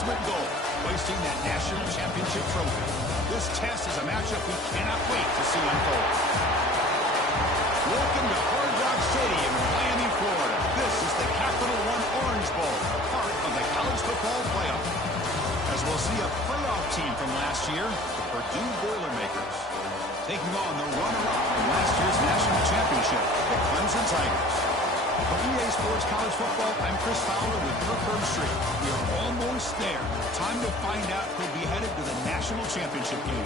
ultimate goal, hoisting that national championship trophy. This test is a matchup we cannot wait to see unfold. Welcome to Hard Rock Stadium in Miami, Florida. This is the Capital One Orange Bowl, part of the college football playoff. As we'll see a playoff team from last year, the Purdue Boilermakers, taking on the runner-up from last year's national championship, the Clemson Tigers. For EA Sports College Football, I'm Chris Fowler with Kirk Herbstreit. We are almost there. Time to find out who'll be headed to the national championship game.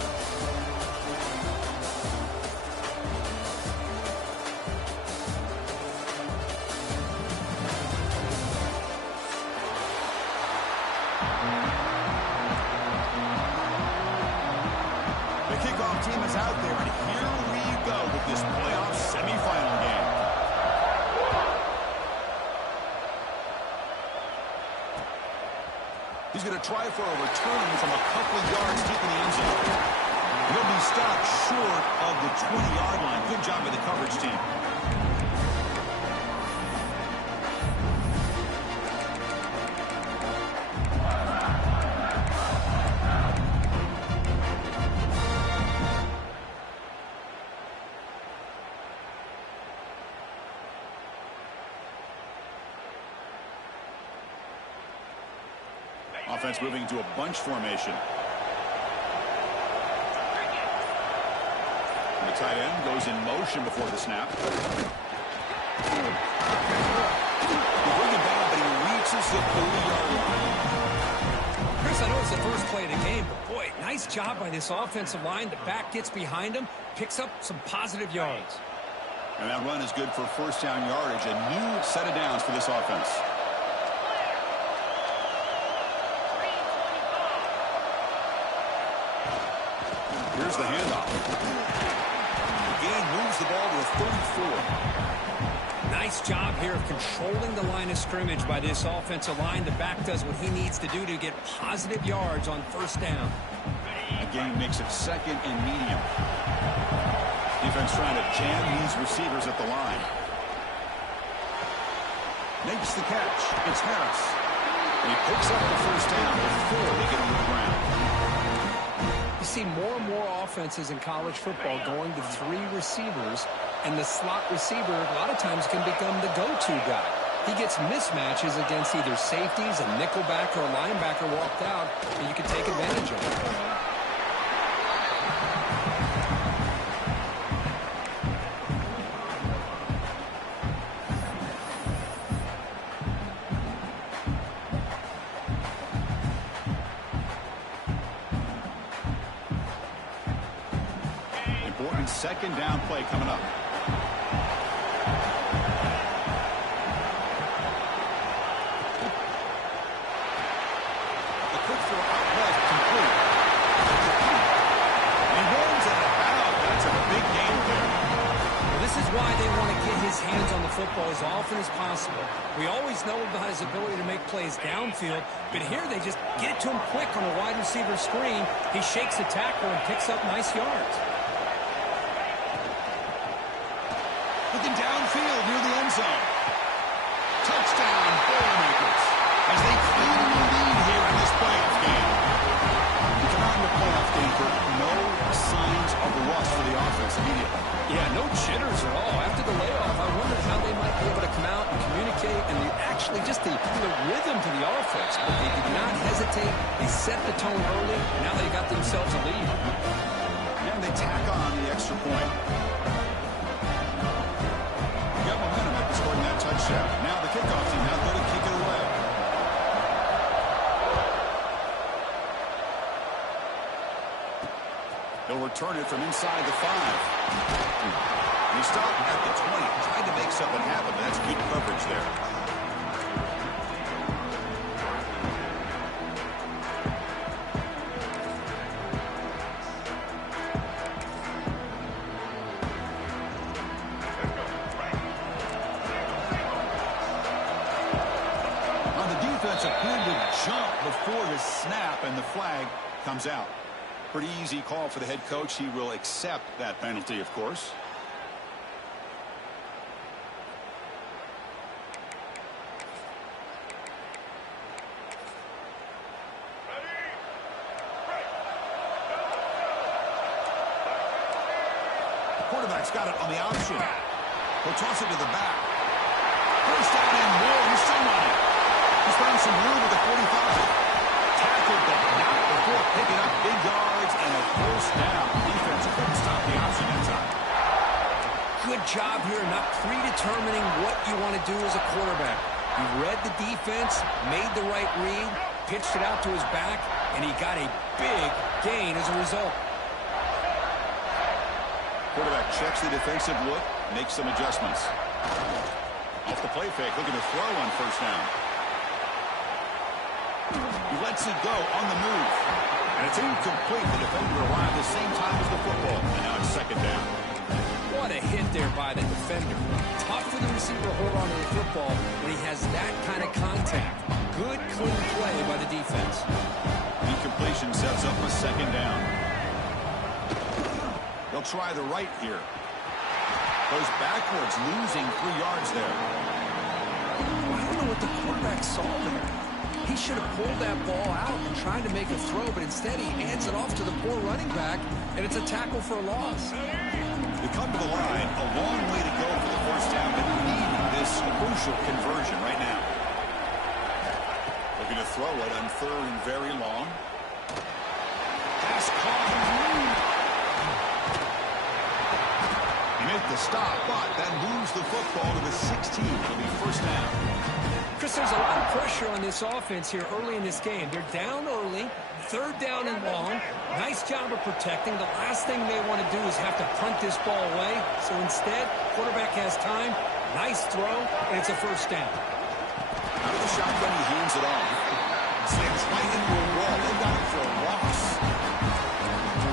The kickoff team is out there, and here we go with this playoff semifinal game. He's going to try for a return from a couple of yards deep in the end zone. He'll be stopped short of the 20-yard line. Good job by the coverage team. Offense moving into a bunch formation. And the tight end goes in motion before the snap. He brings it down, but he reaches the 30-yard line. Chris, I know it's the first play of the game, but boy, nice job by this offensive line. The back gets behind him, picks up some positive yards. And that run is good for first down yardage. A new set of downs for this offense. Here's the handoff. The gain moves the ball to a 34. Nice job here of controlling the line of scrimmage by this offensive line. The back does what he needs to do to get positive yards on first down. A gain makes it second and medium. Defense trying to jam these receivers at the line. Makes the catch. It's Harris. And he picks up the first down before they get him to the ground. You see more and more offenses in college football going to three receivers, and the slot receiver a lot of times can become the go-to guy. He gets mismatches against either safeties, a nickelback, or a linebacker walked out, and you can take advantage of it. Second down play coming up. The quick throw out left complete. He runs it out. That's a big gain there. Well, this is why they want to get his hands on the football as often as possible. We always know about his ability to make plays downfield, but here they just get it to him quick on a wide receiver screen. He shakes the tackle and picks up nice yards. Looking downfield near the end zone. Touchdown, Boilermakers, as they claim the lead here in this playoff game. You come out in the playoff game for no signs of rust for the offense immediately. Yeah, no jitters at all. After the layoff, I wondered how they might be able to come out and communicate and actually just the rhythm to the offense. But they did not hesitate. They set the tone early. Now they got themselves a lead. And they tack on the extra point. Got momentum after scoring that touchdown. Now the kickoff team now going to kick it away. They'll return it from inside the 5. He stopped at the 20. Tried to make something happen, but that's good coverage there. Appeared to jump before the snap, and the flag comes out. Pretty easy call for the head coach. He will accept that penalty, of course. quarterback's got it on the option. He'll toss it to the back. First down and more. He's still running. He's found some room at the 45. Tackled, but not before picking up big yards and a first down. Defense couldn't stop the option that time. Good job here not predetermining what you want to do as a quarterback. He read the defense, made the right read, pitched it out to his back, and he got a big gain as a result. Quarterback checks the defensive look, makes some adjustments. Off the play fake, looking to throw on first down. He lets it go on the move. And it's incomplete. The defender arrived at the same time as the football. And now it's second down. What a hit there by the defender. Tough for the receiver to hold on to the football when he has that kind of contact. Good, clean play by the defense. Incompletion sets up a second down. They'll try the right here. Goes backwards, losing 3 yards there. I don't know what the quarterback saw there. He should have pulled that ball out and tried to make a throw, but instead he hands it off to the poor running back, and it's a tackle for a loss. They come to the line, a long way to go for the first down, but needing this crucial conversion right now. Looking to throw it on third and very long. Pass caught. He made the stop, but that moves the football to the 16. It'll be first down. Chris, there's a lot of pressure on this offense here early in this game. They're down early, third down and long. Nice job of protecting. The last thing they want to do is have to punt this ball away. So instead, quarterback has time, nice throw, and it's a first down. Out of the shotgun, he hands it off. Slams right into a wall. They've got it for a loss.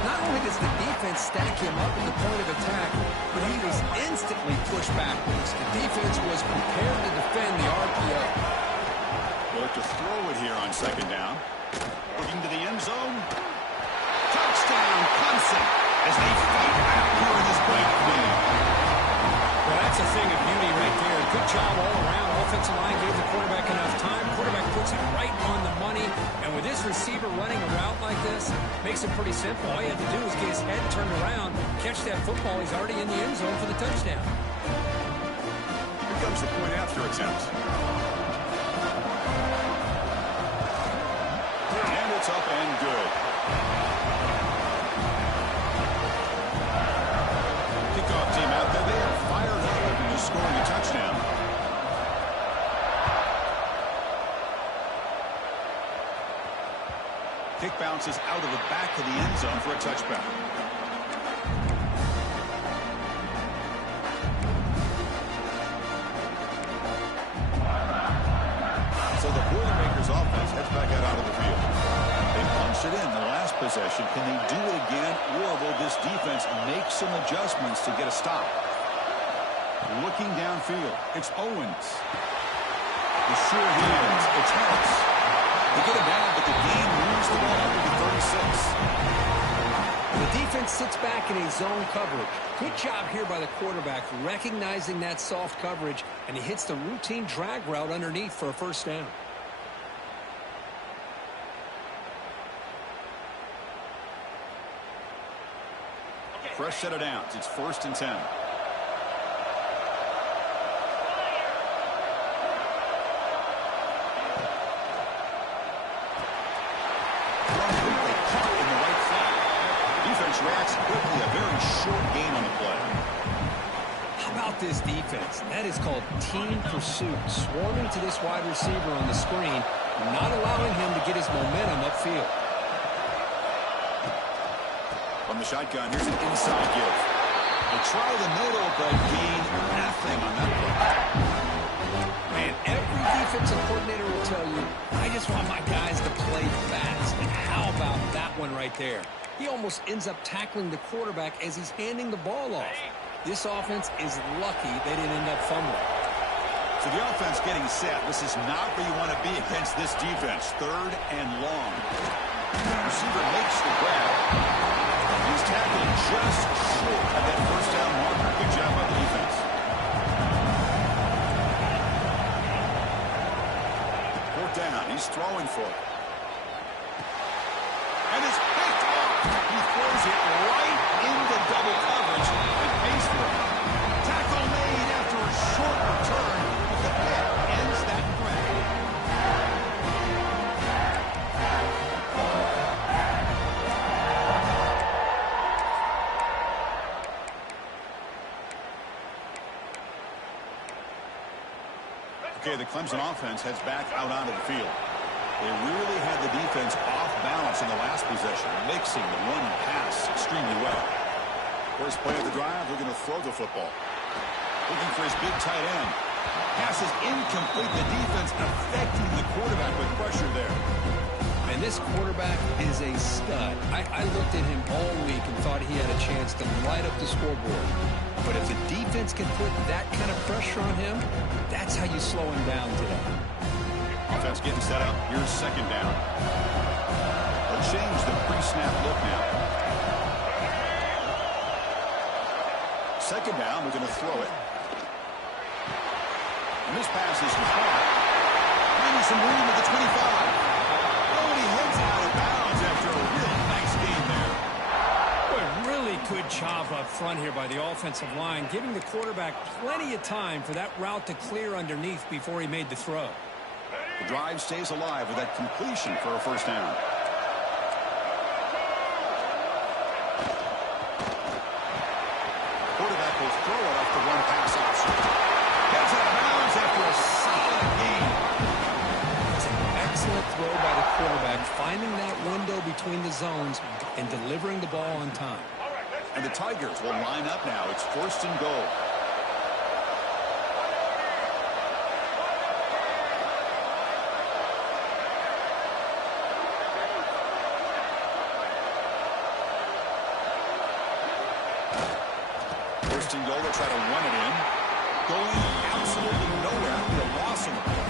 Not only does the defense stack him up at the point of attack, but he was instantly pushed backwards. The defense was prepared to defend the RPO. Well, to throw it here on second down. Looking to the end zone. Touchdown, Clemson, as they fight back here in this great game. Well, that's a thing of beauty right there. Good job all around. Offensive line gave the quarterback enough time. Quarterback puts it right on the money. And with this receiver running a route like this, makes it pretty simple. All he had to do was get his head turned around, catch that football. He's already in the end zone for the touchdown. Here comes the point after attempt. And it's up and good. Kickoff team out there. They are fired up and just scoring a touchdown. Kick bounces out of the back of the end zone for a touchback. So the Boilermakers offense heads back out onto the field. They punched it in the last possession. Can they do it again, or will this defense make some adjustments to get a stop? Looking downfield, it's Owens. The sure hands, it's Harris. They get him down, but the game moves the ball up to 36. The defense sits back in a zone coverage. Good job here by the quarterback, recognizing that soft coverage, and he hits the routine drag route underneath for a first down. Fresh set of downs. It's 1st and 10. Reacts quickly, a very short gain on the play. How about this defense? That is called team pursuit. Swarming to this wide receiver on the screen, not allowing him to get his momentum upfield. From the shotgun, here's an inside give. They try the middle, but gain nothing on that play. Man, every defensive coordinator will tell you, I just want my guys to play fast. And how about that one right there? He almost ends up tackling the quarterback as he's handing the ball off. This offense is lucky they didn't end up fumbling. So the offense getting set. This is not where you want to be against this defense. 3rd and long. The receiver makes the grab. He's tackled just short of that first down marker. Good job by the defense. 4th down. He's throwing for it. And it's picked off. He throws it right into double coverage and pays throw. Tackle made after a short return, but the hit ends that threat. Okay, the Clemson offense heads back out onto the field. They really had the defense off balance in the last possession, mixing the run and pass extremely well. First play of the drive, they're going to throw the football. Looking for his big tight end. Pass is incomplete. The defense affecting the quarterback with pressure there. And this quarterback is a stud. I looked at him all week and thought he had a chance to light up the scoreboard. But if the defense can put that kind of pressure on him, that's how you slow him down today. Offense getting set up. Here's second down. They'll change the pre-snap look now. Second down, we're going to throw it. And this pass is caught. Finding some room at the 25. Oh, and he heads out of bounds after a really nice game there. Boy, really good job up front here by the offensive line, giving the quarterback plenty of time for that route to clear underneath before he made the throw. The drive stays alive with that completion for a first down. Quarterback will throw it off the one pass option. Gets out of bounds after a solid gain. It's an excellent throw by the quarterback, finding that window between the zones and delivering the ball on time. And the Tigers will line up now. It's first and goal. First and goal, they'll try to run it in. Going absolutely nowhere after the loss on the play.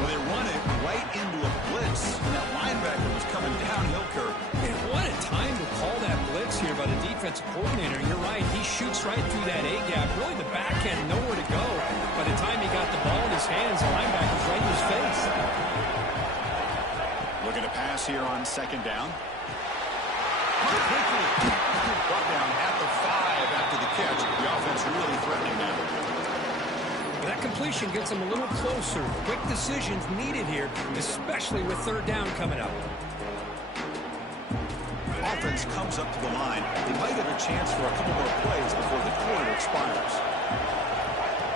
Well, they run it right into a blitz, and that linebacker was coming downhill curve. And what a time to call that blitz here by the defensive coordinator. You're right, he shoots right through that A-gap. Really the back end, nowhere to go. By the time he got the ball in his hands, the linebacker's right in his face. Looking to pass here on second down. Quickly brought down at the 5 after the catch. The offense really threatening now. That completion gets him a little closer. Quick decisions needed here, especially with third down coming up. Offense comes up to the line. They might have a chance for a couple more plays before the quarter expires.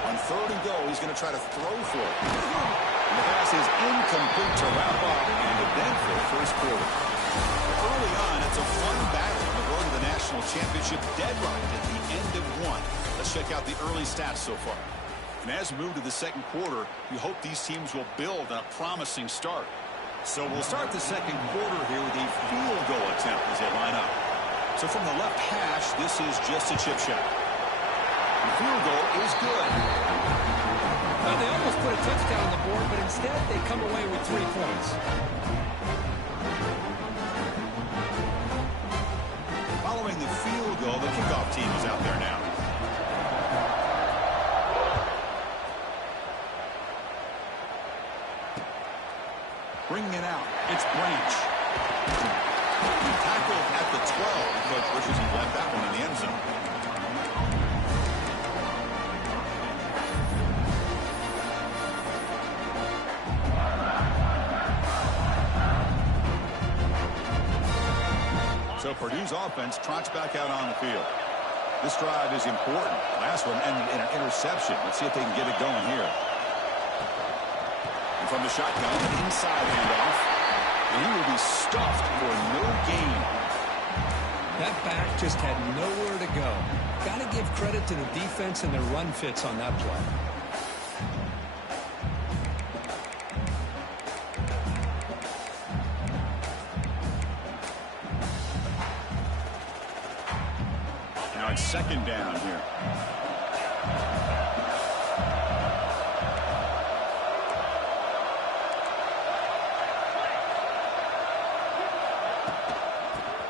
On third and goal, he's going to try to throw for it. And the pass is incomplete to wrap up and event for the first quarter. Early on, it's a fun battle on the road to the national championship, deadlocked at the end of one. Let's check out the early stats so far. And as we move to the second quarter, we hope these teams will build on a promising start. So we'll start the second quarter here with a field goal attempt as they line up. So from the left hash, this is just a chip shot. The field goal is good. Well, they almost put a touchdown on the board, but instead they come away with 3 points. Following the field goal, the kickoff team is out there now. Bringing it out, it's Branch. Tackled at the 12, but Bridges left that one in the end zone. So Purdue's offense trots back out on the field. This drive is important. Last one ended in an interception. Let's see if they can get it going here. And from the shotgun, an inside handoff. And he will be stuffed for no gain. That back just had nowhere to go. Got to give credit to the defense and their run fits on that play. Now it's second down here.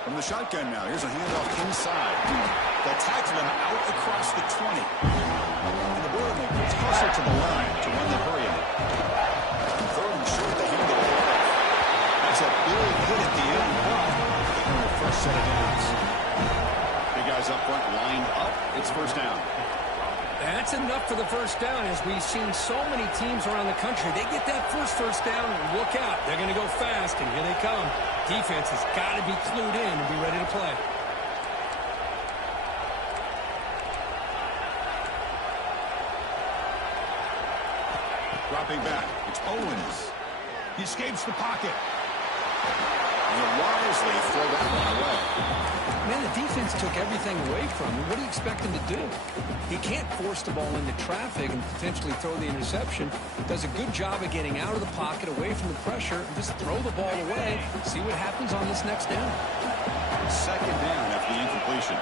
From the shotgun now, here's a handoff inside. They'll tackle him out across the 20. And the Boilermakers hustle to the line to run the hurry out. Third and short, they hand the ball off. That's a big hit at the end, but getting a fresh set of downs. Big guys up front lined up. It's first down. That's enough for the first down. As we've seen so many teams around the country, they get that first down and look out. They're going to go fast, and here they come. Defense has got to be clued in and be ready to play. Dropping back, it's Owens. He escapes the pocket. And he'll wisely throw that one away. Man, the defense took everything away from him. What do you expect him to do? He can't force the ball into traffic and potentially throw the interception. Does a good job of getting out of the pocket, away from the pressure, and just throw the ball away. See what happens on this next down. Second down after the incompletion.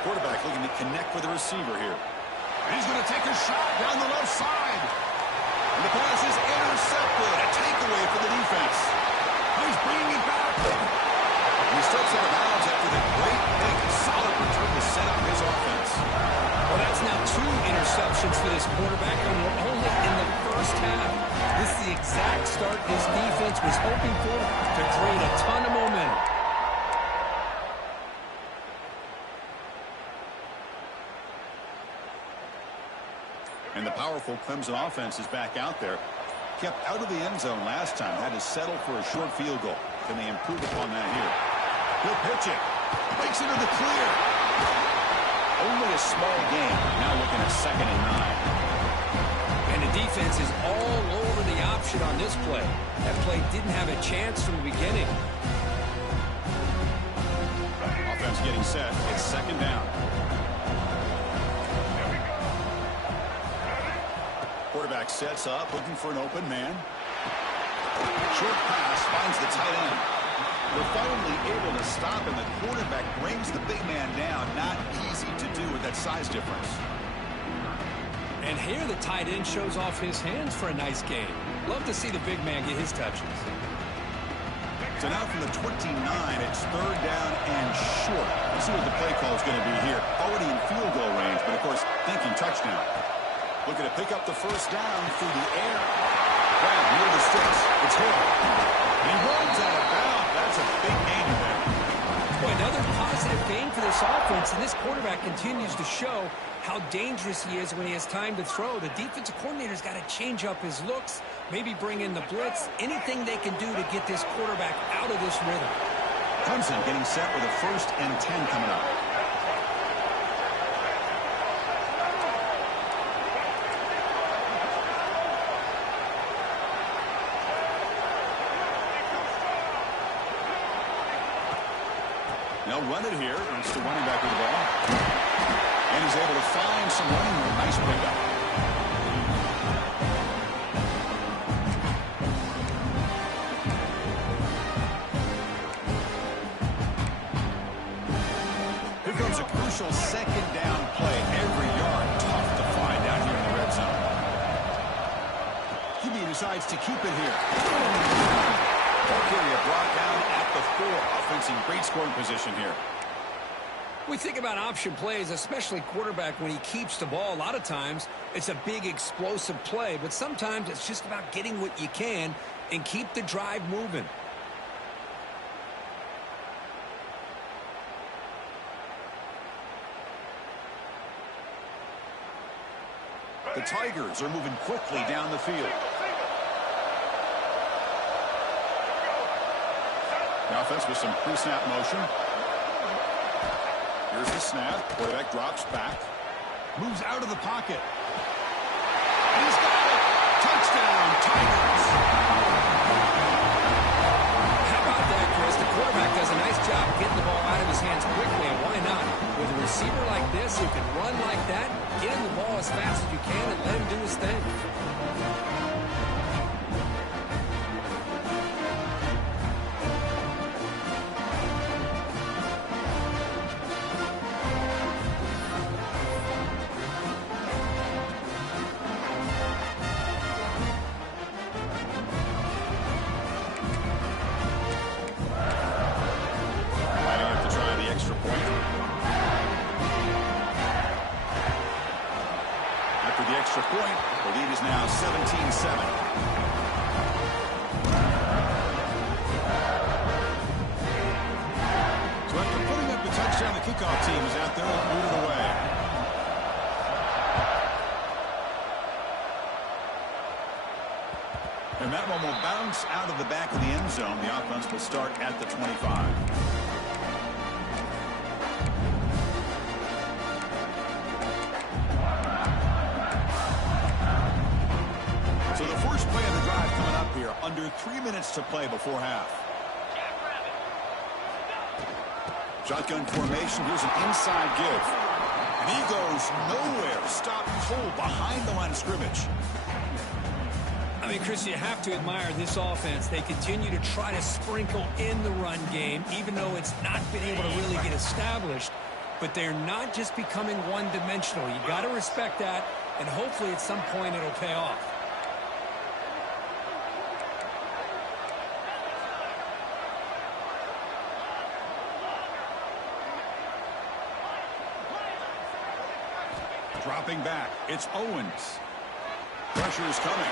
Quarterback looking to connect with the receiver here. And he's going to take a shot down the left side. And the pass is intercepted. A takeaway for the defense. He's bringing it back. And he steps out of bounds after the great big solid return to set up his offense. Well, that's now 2 interceptions for this quarterback, and we're only in the first half. This is the exact start this defense was hoping for to create a ton of momentum. And the powerful Clemson offense is back out there. Kept out of the end zone last time. Had to settle for a short field goal. Can they improve upon that here? He'll pitch it. Breaks into the clear. Only a small gain. Now looking at 2nd and 9. And the defense is all over the option on this play. That play didn't have a chance from the beginning. Offense getting set. It's 2nd down. Quarterback sets up, looking for an open man. Short pass finds the tight end. They're finally able to stop him. The quarterback brings the big man down. Not easy to do with that size difference. And here the tight end shows off his hands for a nice game. Love to see the big man get his touches. So now from the 29, it's 3rd down and short. Let's see what the play call is going to be here. Already in field goal range, but of course, thinking touchdown. Looking to pick up the first down through the air. Grab near the sticks. It's Hill. And he runs out of bounds. That's a big gain there. Boy, another positive gain for this offense, and this quarterback continues to show how dangerous he is when he has time to throw. The defensive coordinator's got to change up his looks, maybe bring in the blitz, anything they can do to get this quarterback out of this rhythm. Clemson getting set with a 1st and 10 coming up. They'll run it here. It's the running back with the ball. And he's able to find some running room. Nice pickup. Here comes a crucial 2nd down play. Every yard tough to find out here in the red zone. QB decides to keep it here. Area brought down at the 4. Offense in great scoring position here. We think about option plays, especially quarterback when he keeps the ball. A lot of times it's a big explosive play, but sometimes it's just about getting what you can and keep the drive moving. The Tigers are moving quickly down the field. The offense with some pre-snap motion. Here's the snap. Quarterback drops back. Moves out of the pocket. And he's got it. Touchdown, Tigers. How about that, Chris? The quarterback does a nice job getting the ball out of his hands quickly, and why not? With a receiver like this who can run like that, get him the ball as fast as you can and let him do his thing. extra point. The lead is now 17-7. So after putting up the touchdown, the kickoff team is out there and moving away. And that one will bounce out of the back of the end zone. The offense will start at the 25. So the first play of the drive coming up here. Under 3 minutes to play before half. Shotgun formation. Here's an inside give. And he goes nowhere. Stop cold behind the line of scrimmage. I mean, Chris, you have to admire this offense. They continue to try to sprinkle in the run game, even though it's not been able to really get established. But they're not just becoming one-dimensional. You got to respect that, and hopefully at some point it'll pay off. Dropping back, it's Owens. Pressure is coming.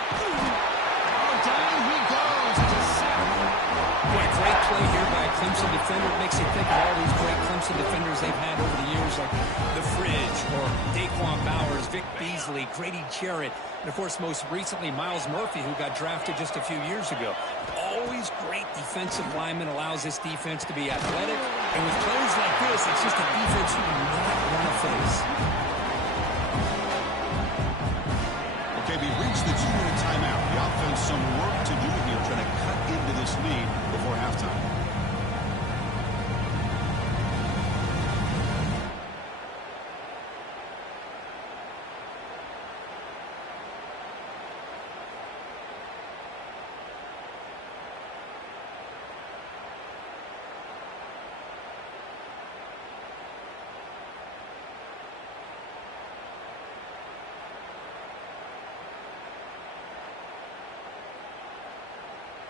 Down he goes to sack. Boy, great play here by a Clemson defender. It makes you think of all these great Clemson defenders they've had over the years, like the Fridge or Daquan Bowers, Vic Beasley, Grady Jarrett, and, of course, most recently Miles Murphy, who got drafted just a few years ago. Always great defensive lineman, allows this defense to be athletic. And with players like this, it's just a defense you do not want to face. Okay, we reached the 2-minute timeout. The offense some work to do here, trying to cut into this lead before halftime.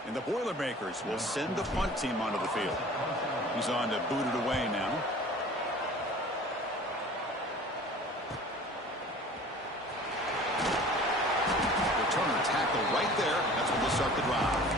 And the Boilermakers will send the punt team onto the field. He's on to boot it away now. Returner tackle right there. That's when they'll start the drive.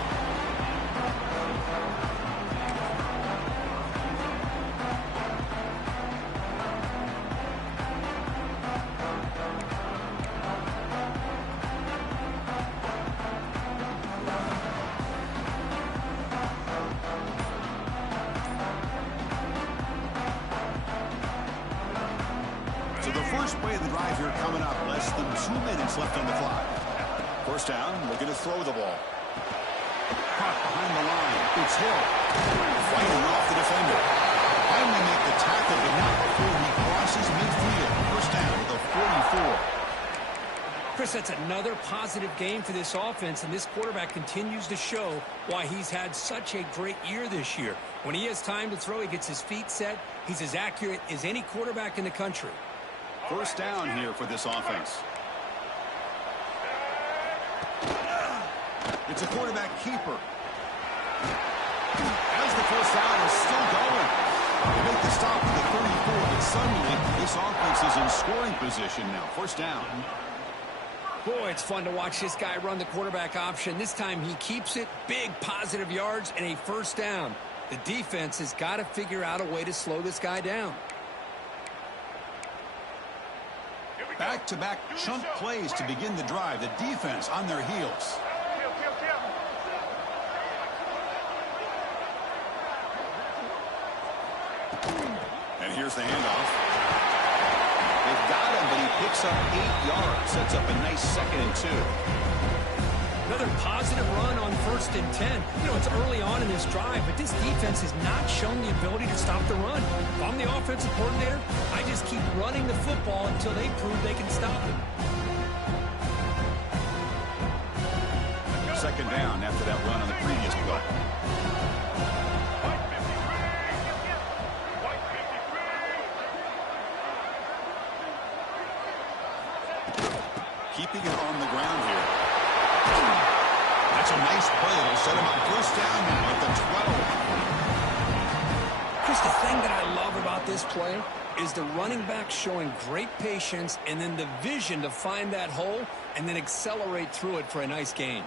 Coming up, less than 2 minutes left on the clock. First down, looking to throw the ball. Caught behind the line. It's Hill. Fighting off the defender. Finally make the tackle, but not before he crosses midfield. First down with a 44. Chris, that's another positive game for this offense, and this quarterback continues to show why he's had such a great year this year. When he has time to throw, he gets his feet set. He's as accurate as any quarterback in the country. First down here for this offense. It's a quarterback keeper. As the first down is still going. They make the stop at the 34, but suddenly this offense is in scoring position now. First down. Boy, it's fun to watch this guy run the quarterback option. This time he keeps it, big positive yards, and a first down. The defense has got to figure out a way to slow this guy down. Back-to-back chunk plays to begin the drive. The defense on their heels. And here's the handoff. They've got him, but he picks up 8 yards. Sets up a nice 2nd and 2. Another positive run on 1st and 10. You know, it's early on in this drive, but this defense has not shown the ability to stop the run. If I'm the offensive coordinator, I just keep running the football until they prove they can stop it. Second down after that run on the previous play. Keeping it on the ground here. That's a nice play. It'll set him up first down now at the 12. Chris, the thing that I love about this play is the running back showing great patience and then the vision to find that hole and then accelerate through it for a nice gain.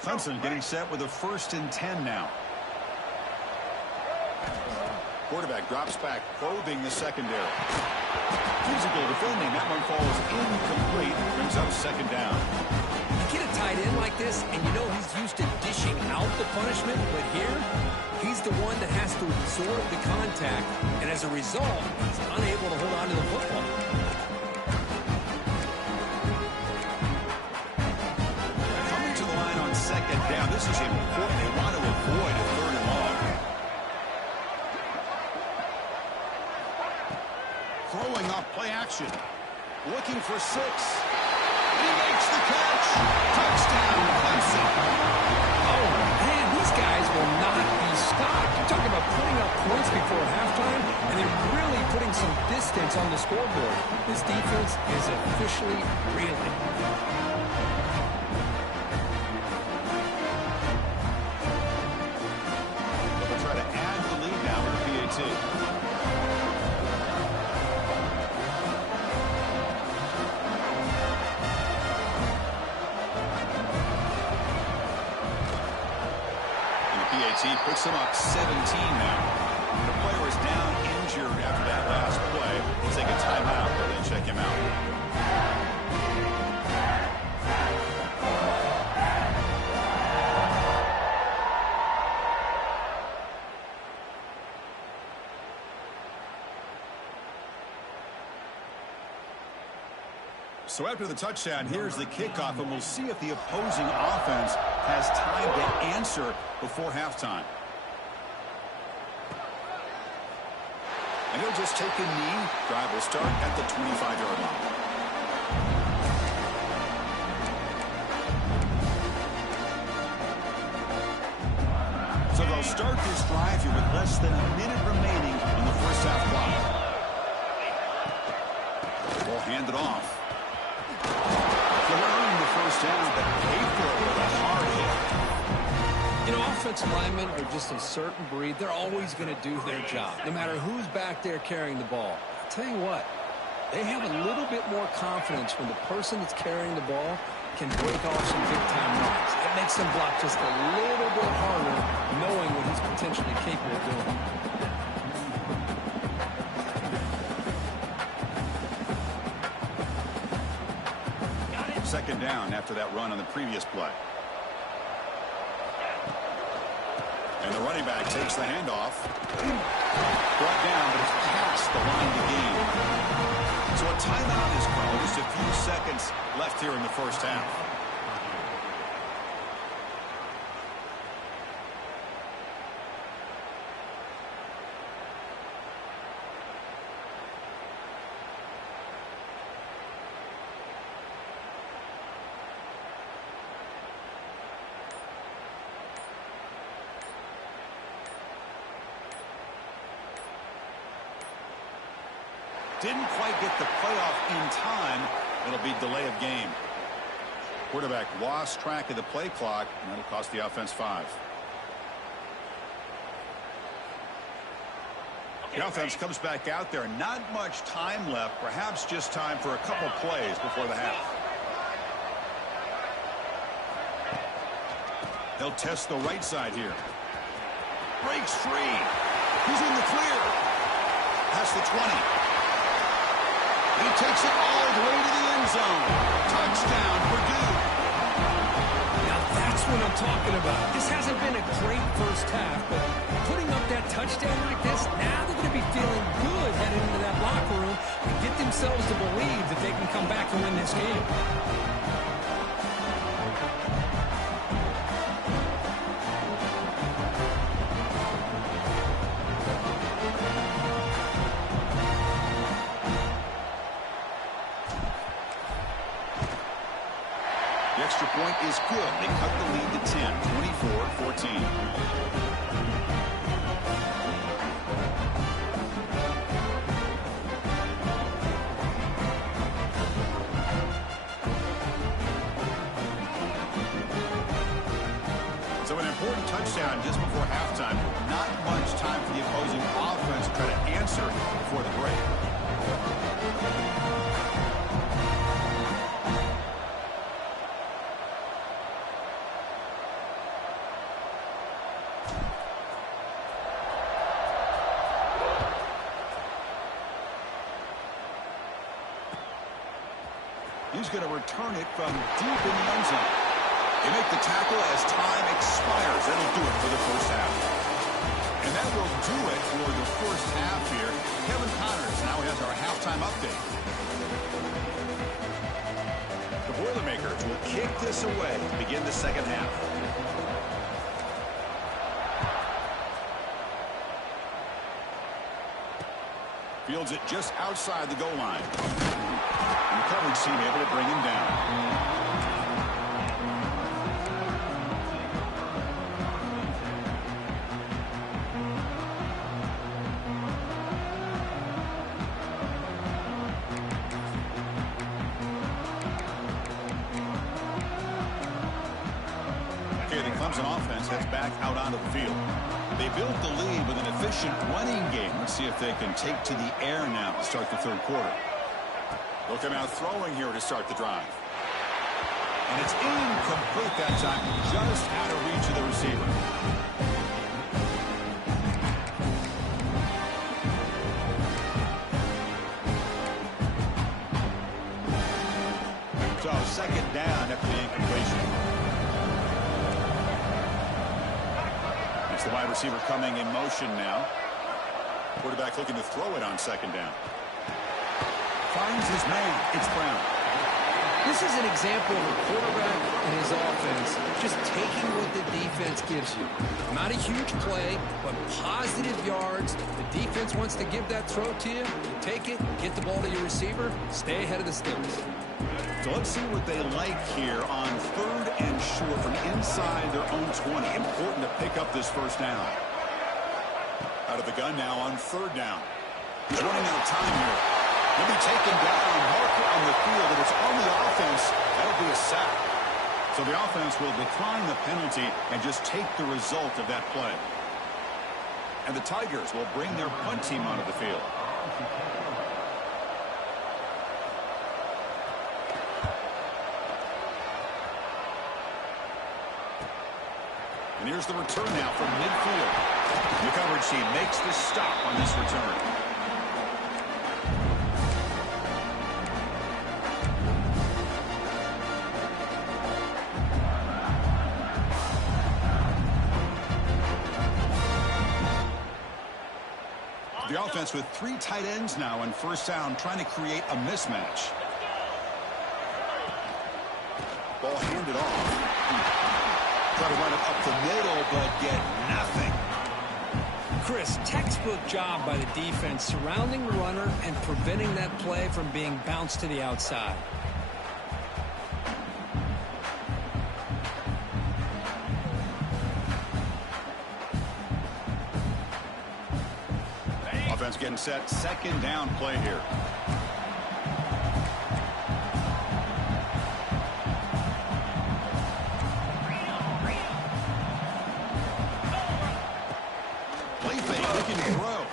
Clemson getting set with a 1st and 10 now. Quarterback drops back, probing the secondary. Physical defending. That one falls incomplete. Brings up 2nd down. You get a tight end like this, and you know he's used to dishing out the punishment, but here, he's the one that has to absorb the contact, and as a result, he's unable to hold on to the football. Coming to the line on 2nd down. This is important. They want to avoid a 3rd and long. Throwing off play action. Looking for 6. He makes the catch. Touchdown, Clemson. Oh, man, these guys will not be stopped. You're talking about putting up points before halftime, and they're really putting some distance on the scoreboard. This defense is officially reeling. They'll try to add the lead now with the PAT. Picks him up 17 now. The player is down injured after that last play. We'll take a timeout, but then check him out. So after the touchdown, here's the kickoff, and we'll see if the opposing offense has time to answer before halftime. And he'll just take a knee. Drive will start at the 25-yard line. So they'll start this drive here with less than a minute remaining on the first half clock. Ball handed off. They're earning the first down, but paid for it with a hard hit. You know, offensive linemen are just a certain breed. They're always going to do their job, no matter who's back there carrying the ball. I'll tell you what, they have a little bit more confidence when the person that's carrying the ball can break off some big-time runs. It makes them block just a little bit harder, knowing what he's potentially capable of doing. 2nd down after that run on the previous play. And the running back takes the handoff. Brought down, but it's past the line to gain. So a timeout is called. Just a few seconds left here in the first half. Didn't quite get the playoff in time. It'll be delay of game. Quarterback lost track of the play clock, and that'll cost the offense 5. The offense comes back out there. Not much time left. Perhaps just time for a couple plays before the half. They'll test the right side here. Breaks free. He's in the clear. Past the 20. He takes it all the way to the end zone. Touchdown, Purdue. Now that's what I'm talking about. This hasn't been a great first half, but putting up that touchdown like this, now they're going to be feeling good heading into that locker room and get themselves to believe that they can come back and win this game. The extra point is good. They cut the lead to 10, 24-14. before halftime. Not much time for the opposing offense to try to answer before the break. He's going to return it from deep in the end zone. They make the tackle as time expires. That'll do it for the first half. And that will do it for the first half here. Kevin Connors now has our halftime update. The Boilermakers will kick this away to begin the second half. Fields it just outside the goal line. And the coverage team able to bring him down. Okay, the Clemson offense heads back out onto the field. They built the lead with an efficient running game. Let's see if they can take to the air now to start the third quarter. They'll come out throwing here to start the drive. And it's incomplete that time, just out of reach of the receiver. So second down after the incompletion. It's the wide receiver coming in motion now. Quarterback looking to throw it on second down. Finds his man. It's Brown. This is an example of a quarterback and his offense just taking what the defense gives you. Not a huge play, but positive yards. The defense wants to give that throw to you. You take it, get the ball to your receiver, stay ahead of the sticks. So let's see what they like here on third and short from inside their own 20. Important to pick up this first down. Out of the gun now on third down. He's running out of time here. He'll be taken down, marker on the field. If it's on the offense, that'll be a sack. So the offense will decline the penalty and just take the result of that play. And the Tigers will bring their punt team onto the field. And here's the return now from midfield. The coverage team makes the stop on this return. The offense with three tight ends now on first down, trying to create a mismatch. Ball handed off. Try to run it up the middle, but get nothing. Chris, textbook job by the defense surrounding the runner and preventing that play from being bounced to the outside. Offense getting set, second down play here. Play fake, looking to throw.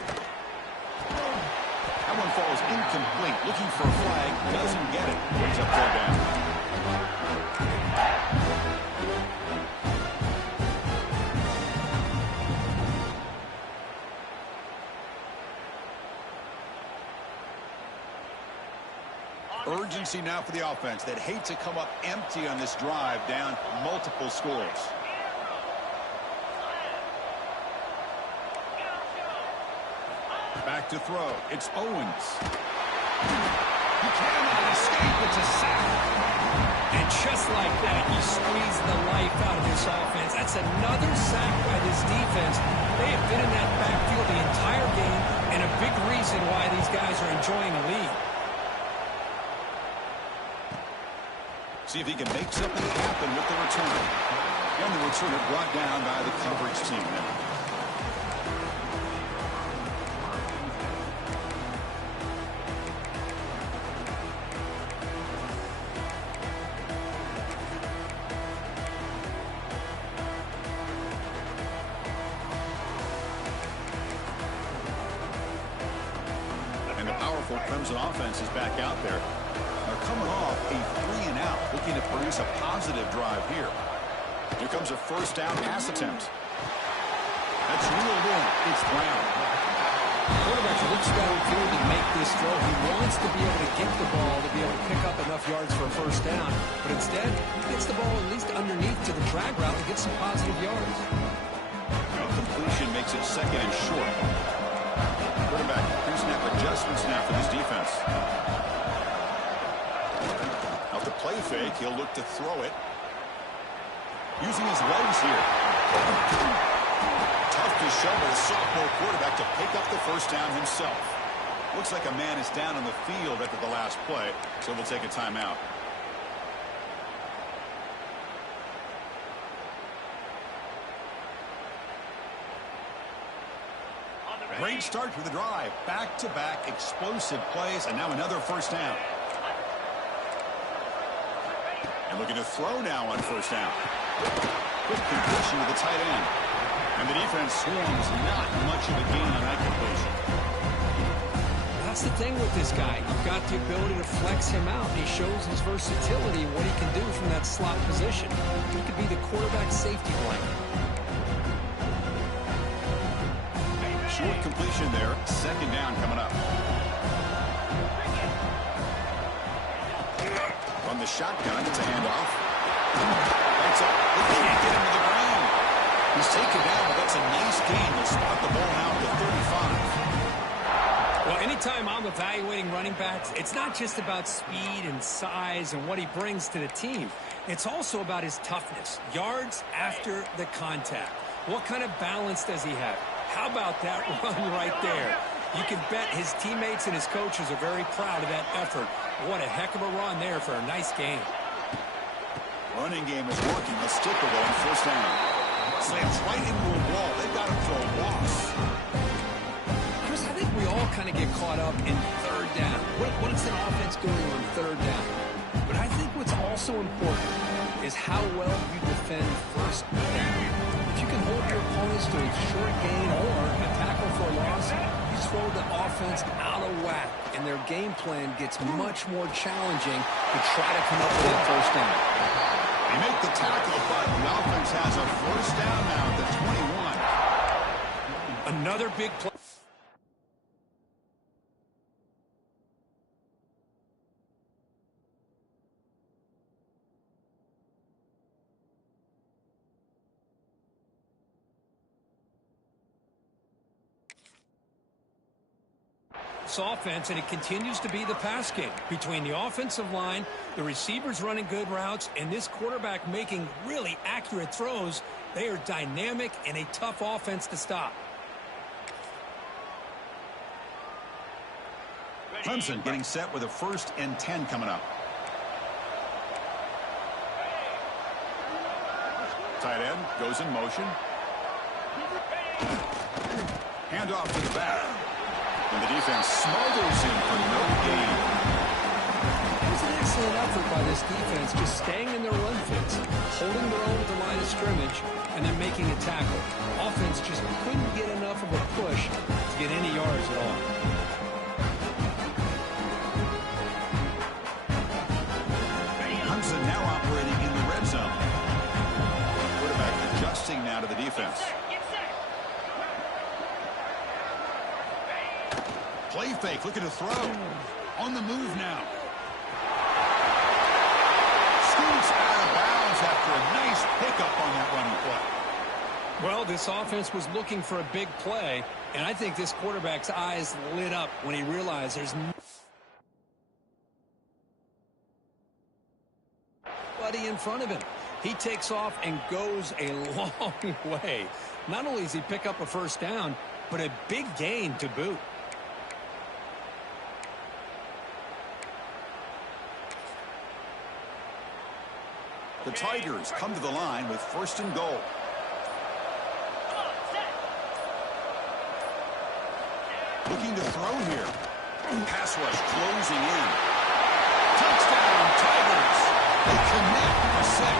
That one falls incomplete. Looking for a flag, doesn't get it. Brings up third down. Urgency now for the offense that hate to come up empty on this drive, down multiple scores. Back to throw. It's Owens. He cannot escape. It's a sack. And just like that, he squeezed the life out of this offense. That's another sack by this defense. They have been in that backfield the entire game, and a big reason why these guys are enjoying a lead. See if he can make something happen with the return. And the returner brought down by the coverage team now. The Clemson offense is back out there. They're coming off a 3-and-out, looking to produce a positive drive here. Here comes a first down pass attempt. That's reeled in. It's Brown. The quarterback looks downfield to make this throw. He wants to be able to get the ball to be able to pick up enough yards for a first down. But instead, he gets the ball at least underneath to the drag route to get some positive yards. No completion makes it second and short. Quarterback pre-snap adjustments now for this defense. Out the play fake, he'll look to throw it. Using his legs here. Tough to show by the sophomore quarterback to pick up the first down himself. Looks like a man is down on the field after the last play, so we'll take a timeout. Great start to the drive. Back-to-back explosive plays, and now another first down. And looking to throw now on first down. Quick completion to the tight end. And the defense swarms not much of a gain on that completion. That's the thing with this guy. You've got the ability to flex him out. He shows his versatility and what he can do from that slot position. He could be the quarterback safety blanket. Short completion there. Second down coming up. From the shotgun, it's a handoff. Lights up. They can't get him to the ground. He's taken down, but that's a nice gain. They'll spot the ball now at the 35. Well, anytime I'm evaluating running backs, it's not just about speed and size and what he brings to the team. It's also about his toughness. Yards after the contact. What kind of balance does he have? How about that run right there? You can bet his teammates and his coaches are very proud of that effort. What a heck of a run there for a nice game. Running game is working. Let's stick with it on first down. Slams right into a wall. They've got him for a loss. Chris, I think we all kind of get caught up in third down. What's an offense doing on third down? But I think what's also important is how well you defend first down. If you can hold your opponents to a short gain or a tackle for a loss, you throw the offense out of whack, and their game plan gets much more challenging to try to come up with that first down. They make the tackle, but the offense has a first down now at the 21. Another big play. Offense, and it continues to be the pass game between the offensive line, the receivers running good routes, and this quarterback making really accurate throws. They are dynamic and a tough offense to stop. Clemson getting set with a 1st and 10 coming up. Tight end goes in motion. Handoff to the back. And the defense smothers him for no gain. It was an excellent effort by this defense, just staying in their run fits, holding their own at the line of scrimmage, and then making a tackle. Offense just couldn't get enough of a push to get any yards at all. Clemson now operating in the red zone. Quarterback adjusting now to the defense. Play fake, looking to throw. On the move now. Scoots out of bounds after a nice pickup on that running play. Well, this offense was looking for a big play, and I think this quarterback's eyes lit up when he realized there's nobody in front of him. He takes off and goes a long way. Not only does he pick up a first down, but a big gain to boot. The Tigers come to the line with 1st and goal. Looking to throw here. Pass rush closing in. Touchdown, Tigers. They connect for 6.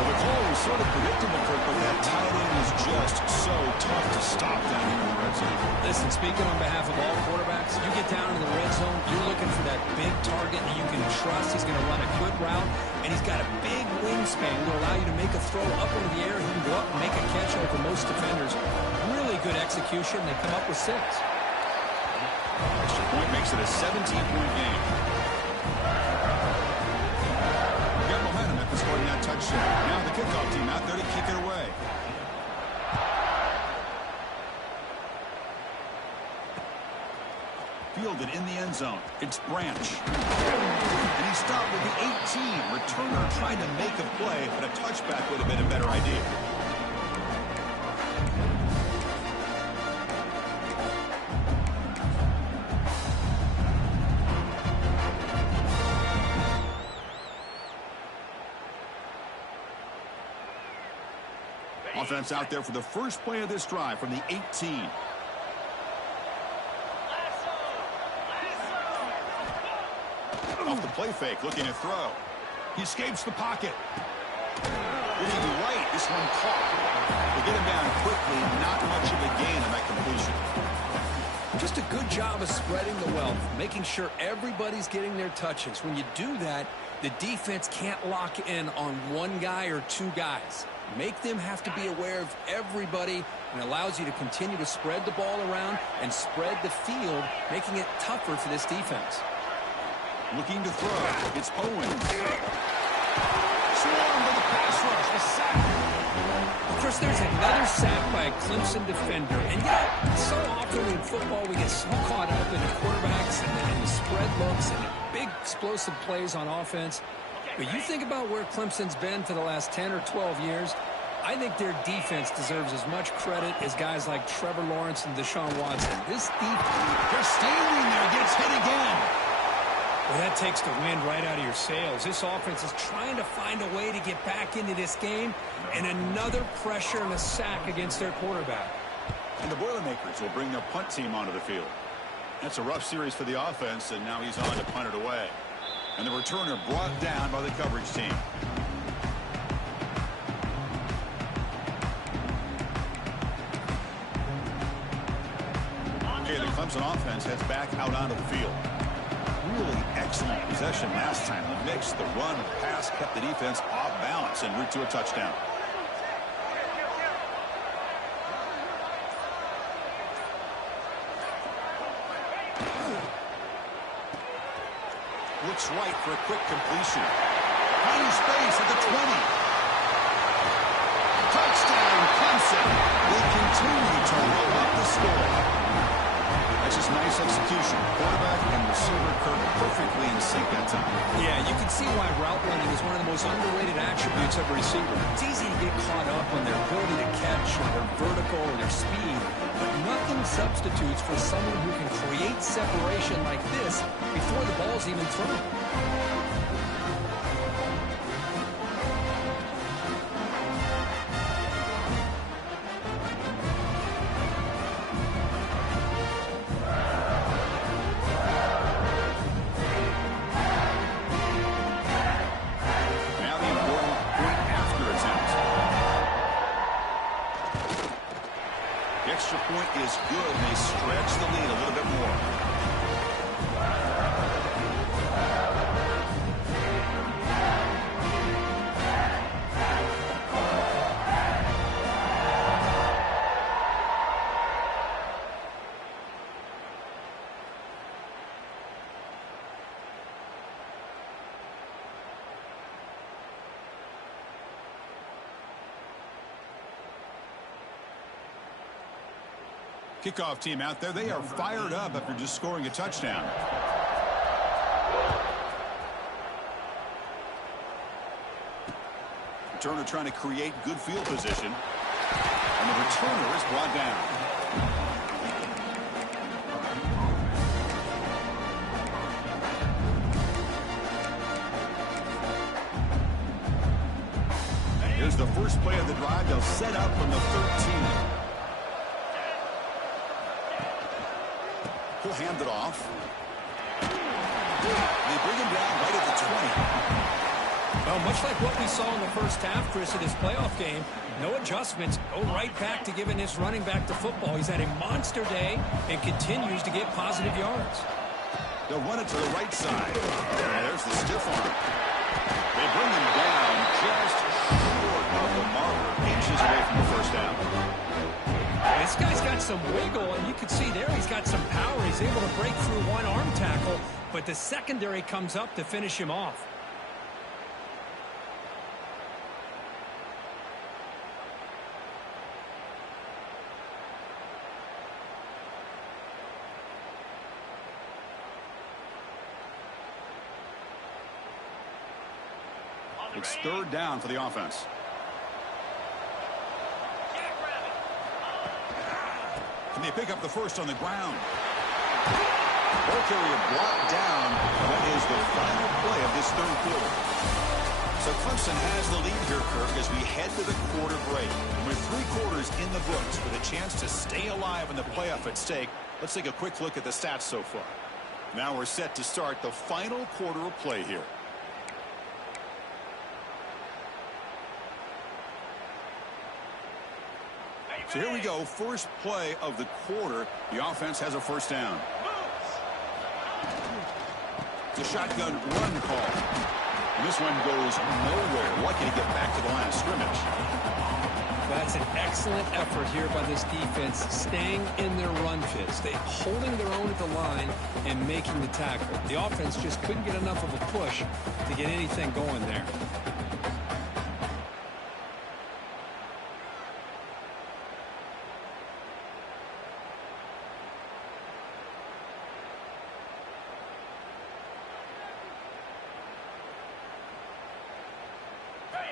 Well, the call was sort of predictable, Kirk, but that tight end was just so tough to stop down here in the red zone. Listen, speaking on behalf of all quarterbacks, you get down in the red zone, you're looking for that big target that you can trust. He's going to run a good route, and he's got a big wingspan that will allow you to make a throw up into the air. He can go up and make a catch over most defenders. Really good execution. They come up with 6. Extra point makes it a 17-point game. Got momentum after scoring that touchdown. Now the kickoff team out there to kick it away. Fielded in the end zone. It's Branch. And he stopped with the 18. Returner trying to make a play, but a touchback would have been a better idea. Offense out there for the first play of this drive from the 18. Off the play fake, looking to throw. He escapes the pocket. Looking right, this one caught. We'll get him down quickly. Not much of a gain on that completion. Just a good job of spreading the wealth, making sure everybody's getting their touches. When you do that, the defense can't lock in on one guy or 2 guys. Make them have to be aware of everybody, and allows you to continue to spread the ball around and spread the field, making it tougher for this defense. Looking to throw. It's Owens. Swarmed by the pass rush. The sack. Of course, there's another sack by a Clemson defender. And, so often in football we get so caught up in the quarterbacks and the spread looks and the big explosive plays on offense. But you think about where Clemson's been for the last 10 or 12 years, I think their defense deserves as much credit as guys like Trevor Lawrence and Deshaun Watson. This defense, they're standing there, gets hit again. Well, that takes the wind right out of your sails. This offense is trying to find a way to get back into this game, and another pressure and a sack against their quarterback. And the Boilermakers will bring their punt team onto the field. That's a rough series for the offense, and now he's on to punt it away. And the returner brought down by the coverage team. Okay, the Clemson offense heads back out onto the field. Really excellent possession last time. The mix, the run, the pass kept the defense off balance en route to a touchdown. Looks right for a quick completion. Finding space at the 20. Touchdown, Clemson. They continue to roll up the score. That's just nice execution. Quarterback and receiver Kirk perfectly in sync that time. Yeah, you can see why route running is one of the most underrated attributes of a receiver. It's easy to get caught up on their ability to catch or their vertical or their speed, but nothing substitutes for someone who can create separation like this before the ball's even thrown. Extra point is good, and they stretch the lead a little bit more. Kickoff team out there. They are fired up after just scoring a touchdown. Returner trying to create good field position. And the returner is brought down. Here's the first play of the drive. They'll set up from the 13. He'll hand it off. They bring him down right at the 20. Well, much like what we saw in the first half, Chris, of this playoff game, no adjustments, go right back to giving this running back the football. He's had a monster day and continues to get positive yards. They'll run it to the right side. There's the stiff arm. They bring him down just short of the marker, inches away from the first down. This guy's got some wiggle, and you can see there he's got some power. He's able to break through one arm tackle, but the secondary comes up to finish him off. It's third down for the offense. Can they pick up the first on the ground? Ball carrier brought down. That is the final play of this third quarter. So Clemson has the lead here, Kirk, as we head to the quarter break. And with 3 quarters in the books with a chance to stay alive in the playoff at stake, let's take a quick look at the stats so far. Now we're set to start the final quarter of play here. So here we go, first play of the quarter. The offense has a first down. It's a shotgun run call. And this one goes nowhere. Lucky to get back to the line of scrimmage. That's an excellent effort here by this defense, staying in their run fits. They holding their own at the line and making the tackle. The offense just couldn't get enough of a push to get anything going there.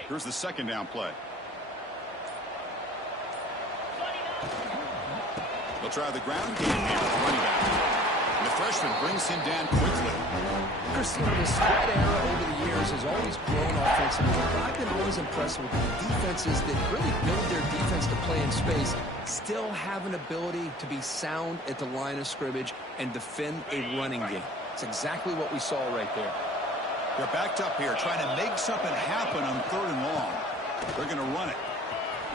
Here's the second down play. They'll try the ground game here with running back. And the freshman brings him down quickly. Chris, the spread era over the years has always grown offensively. But I've been always impressed with the defenses that really build their defense to play in space, still have an ability to be sound at the line of scrimmage and defend a running game. It's exactly what we saw right there. They're backed up here, trying to make something happen on third and long. They're going to run it.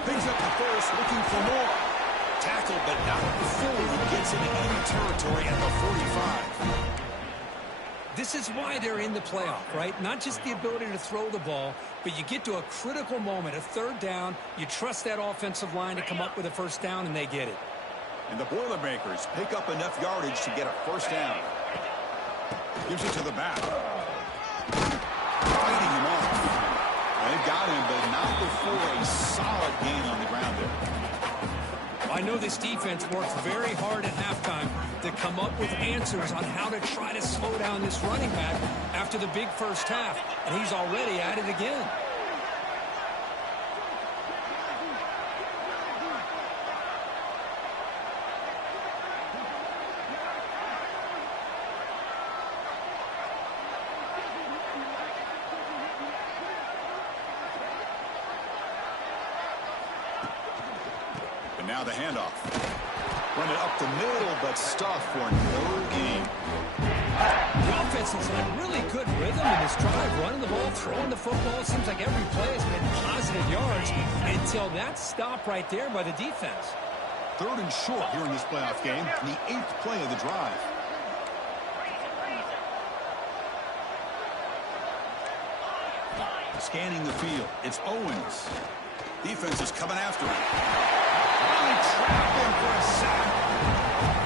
Brings up the first, looking for more. Tackled, but not before he gets into enemy territory at the 45. This is why they're in the playoff, right? Not just the ability to throw the ball, but you get to a critical moment, a third down. You trust that offensive line to come up with a first down, and they get it. And the Boilermakers pick up enough yardage to get a first down. Gives it to the back. Fighting him off. They've got him, but not before a solid gain on the ground there. I know this defense worked very hard at halftime to come up with answers on how to try to slow down this running back after the big first half, and he's already at it again. Now the handoff. Run it up the middle, but stuff for no gain. The offense is in a really good rhythm in this drive, running the ball, throwing the football. It seems like every play has been positive yards until that stop right there by the defense. Third and short here in this playoff game, the 8th play of the drive. Scanning the field, it's Owens. Defense is coming after him. Trapped him for a sack.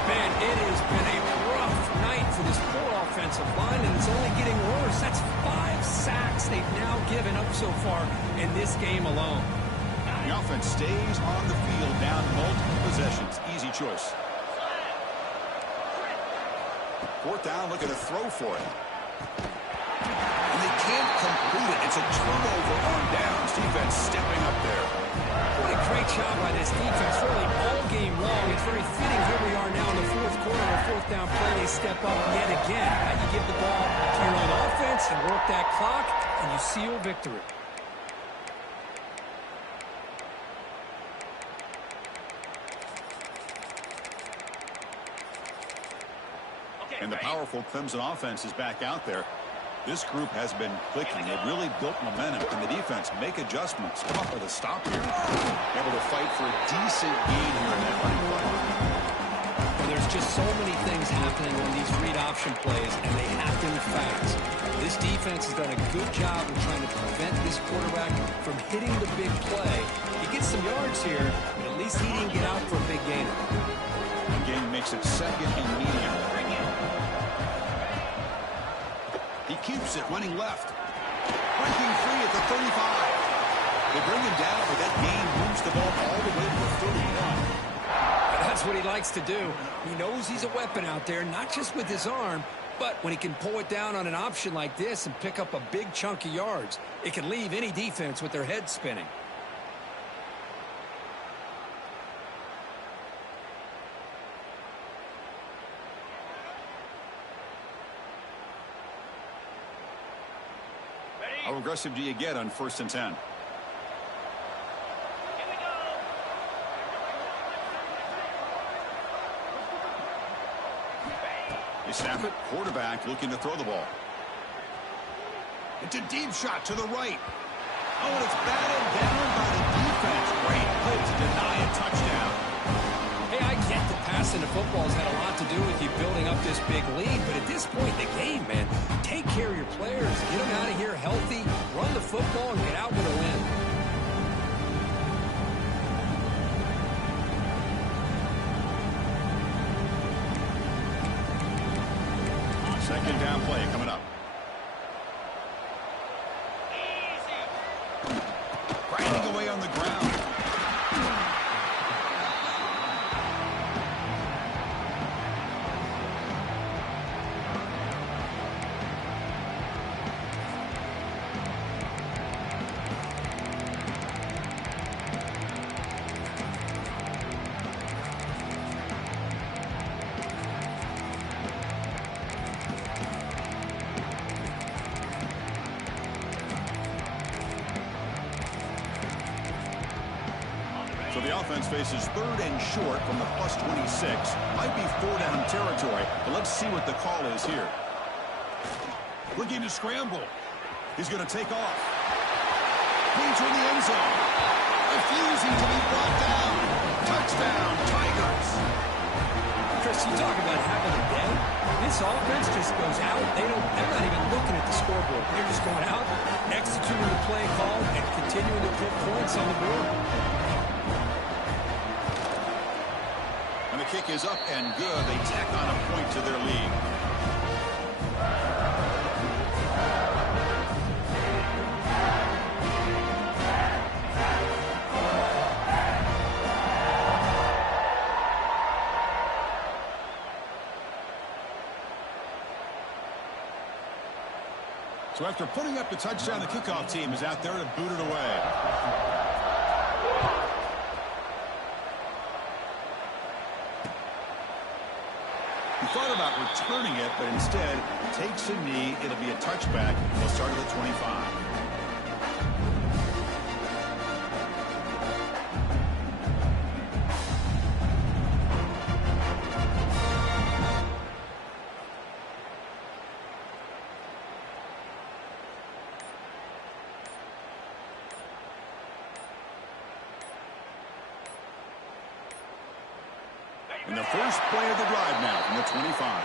Man, it has been a rough night for this poor offensive line, and it's only getting worse. That's 5 sacks they've now given up so far in this game alone. The offense stays on the field, down multiple possessions. Easy choice. Fourth down, looking to throw for it. And they can't complete it. It's a turnover on downs. Defense stepping up there. What a great job by this defense, really all game long. It's very fitting here we are now in the fourth quarter, a fourth down play. They step up yet again. How you give the ball to your own offense and work that clock, and you seal victory. And the powerful Clemson offense is back out there. This group has been clicking. They've really built momentum. Can the defense make adjustments? Come up with a stop here. Able to fight for a decent gain here in that running play. Well, there's just so many things happening on these read option plays, and they have to be fast. This defense has done a good job of trying to prevent this quarterback from hitting the big play. He gets some yards here, but at least he didn't get out for a big gainer. Again, makes it second and medium. He keeps it running left. Breaking free at the 35. They bring him down, but that gain moves the ball all the way to the 31. That's what he likes to do. He knows he's a weapon out there, not just with his arm, but when he can pull it down on an option like this and pick up a big chunk of yards, it can leave any defense with their head spinning. How aggressive do you get on 1st and 10? They snap it. Quarterback looking to throw the ball. It's a deep shot to the right. Oh, and it's batted down by the defense. Great play to deny a touchdown. Hey, I get that passing the football has had a lot to do with you building up this big lead, but at this point in the game, man, take care of your players. Get them out of here healthy, run the football, and get out with a win. Second down play coming up. Grinding away on the ground. So the offense faces 3rd and short from the +26. Might be 4-down territory, but let's see what the call is here. Looking to scramble. He's going to take off. Clean toward the end zone. Refusing to be brought down. Touchdown, Tigers. Chris, you talk about having a day. This offense just goes out. They're not even looking at the scoreboard. They're just going out, executing the play call, and continuing to put points on the board. And the kick is up and good. They tack on a point to their lead. So after putting up the touchdown, the kickoff team is out there to boot it away. He thought about returning it, but instead takes a knee. It'll be a touchback. They'll start at the 25. And the first play of the drive now from the 25.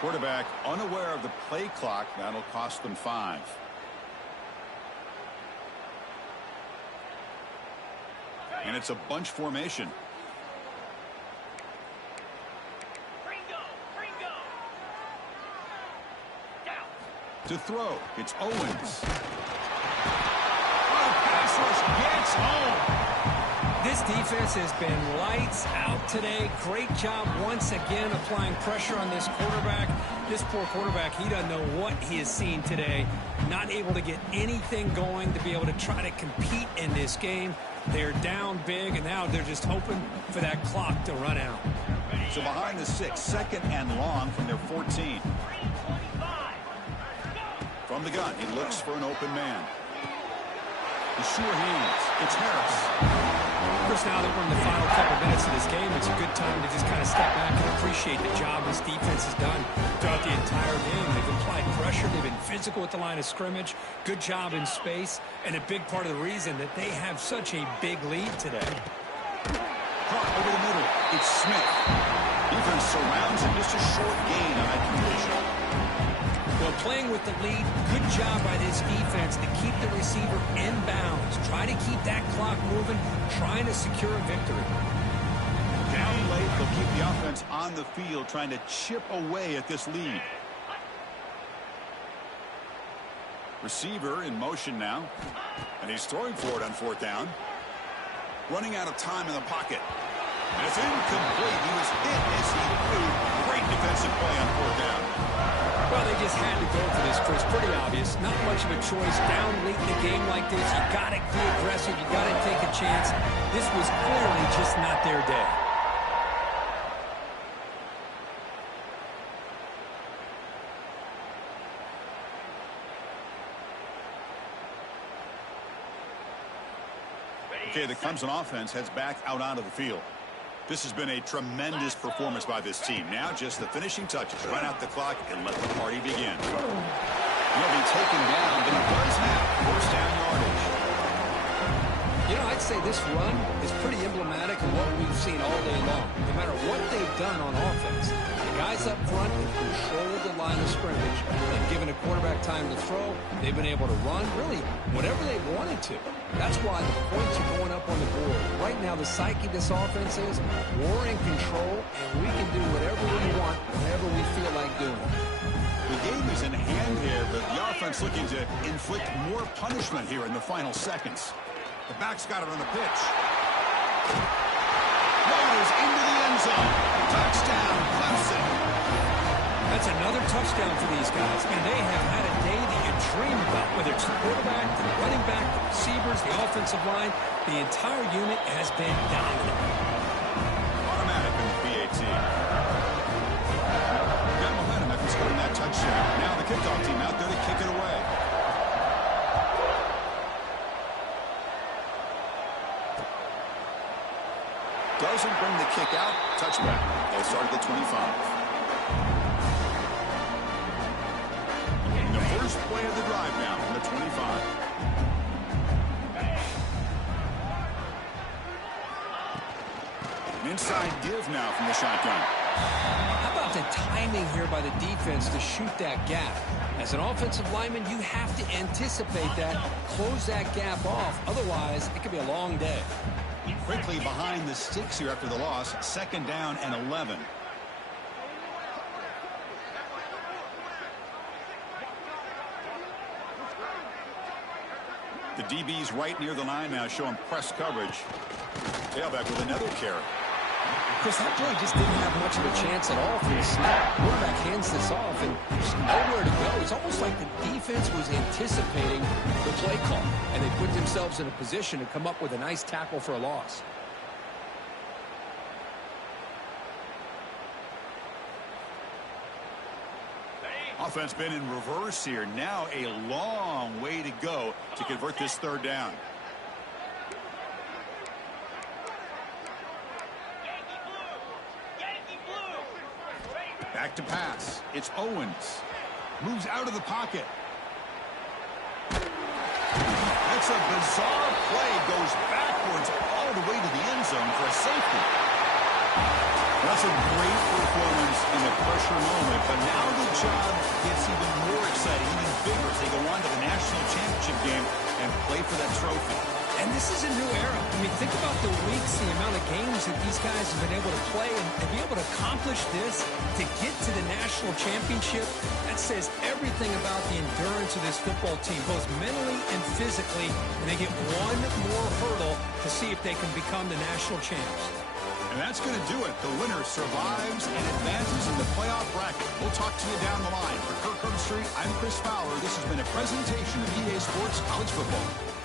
Quarterback unaware of the play clock. That'll cost them 5. And it's a bunch formation. To throw, it's Owens. Oh, pass rush gets home. This defense has been lights out today. Great job once again applying pressure on this quarterback. This poor quarterback, he doesn't know what he has seen today. Not able to get anything going to be able to try to compete in this game. They're down big, and now they're just hoping for that clock to run out. So behind the 6, second and long from their 14. From the gun, he looks for an open man. The sure hands. It's Harris. Chris, now that we're in the final couple minutes of this game, it's a good time to just kind of step back and appreciate the job this defense has done throughout the entire game. They've applied pressure. They've been physical at the line of scrimmage. Good job in space. And a big part of the reason that they have such a big lead today. Caught over the middle. It's Smith. Defense surrounds him. Just a short gain on that completion. Well, playing with the lead, good job by this defense to keep the receiver in bounds. Try to keep that clock moving, trying to secure a victory. Down late, they'll keep the offense on the field, trying to chip away at this lead. Receiver in motion now, and he's throwing for it on fourth down. Running out of time in the pocket. And it's incomplete. He was hit as he threw. Great defensive play on fourth down. Well, they just had to go for this, Chris. Pretty obvious. Not much of a choice. Down late in the game like this, you got to be aggressive. You got to take a chance. This was clearly just not their day. Okay, the Clemson offense heads back out onto the field. This has been a tremendous performance by this team. Now just the finishing touches. Run out the clock and let the party begin. He'll be taken down, but he does have first down yardage. You know, I'd say this run is pretty emblematic of what we've seen all day long. No matter what they've done on offense, the guys up front have controlled the line of scrimmage and given a quarterback time to throw. They've been able to run, really, whatever they wanted to. That's why the points are going up on the board. Right now, the psyche of this offense is we're in control, and we can do whatever we want, whenever we feel like doing it. The game is in hand here, but the offense looking to inflict more punishment here in the final seconds. The back's got it on the pitch. Goes into the end zone. Touchdown, Clemson. That's another touchdown for these guys. And they have had a day that you dream about, whether it's the quarterback, the running back, the receivers, the offensive line. The entire unit has been dominant. Automatic in the PAT. Got momentum after scoring that touchdown. Now the kickoff team out there to kick it away. Doesn't bring the kick out. Touchback. They'll start at the 25. The first play of the drive now from the 25. An inside give now from the shotgun. How about the timing here by the defense to shoot that gap? As an offensive lineman, you have to anticipate that, close that gap off. Otherwise, it could be a long day. Quickly behind the sticks here after the loss. Second down and 11. The DB's right near the line now, showing press coverage. Tailback with another carry. Chris, that play just didn't have much of a chance at all from the snap. Quarterback hands this off, and there's nowhere to go. It's almost like the defense was anticipating the play call, and they put themselves in a position to come up with a nice tackle for a loss. Offense been in reverse here. Now a long way to go to convert this third down. Back to pass. It's Owens. Moves out of the pocket. That's a bizarre play. Goes backwards all the way to the end zone for a safety. That's a great performance in a pressure moment, but now the job gets even more exciting, even bigger as they go on to the national championship game and play for that trophy. And this is a new era. I mean, think about the weeks, the amount of games that these guys have been able to play, and be able to accomplish this, to get to the national championship. That says everything about the endurance of this football team, both mentally and physically. And they get one more hurdle to see if they can become the national champs. And that's going to do it. The winner survives and advances in the playoff bracket. We'll talk to you down the line. For Kirk Herbstreit, I'm Chris Fowler. This has been a presentation of EA Sports College Football.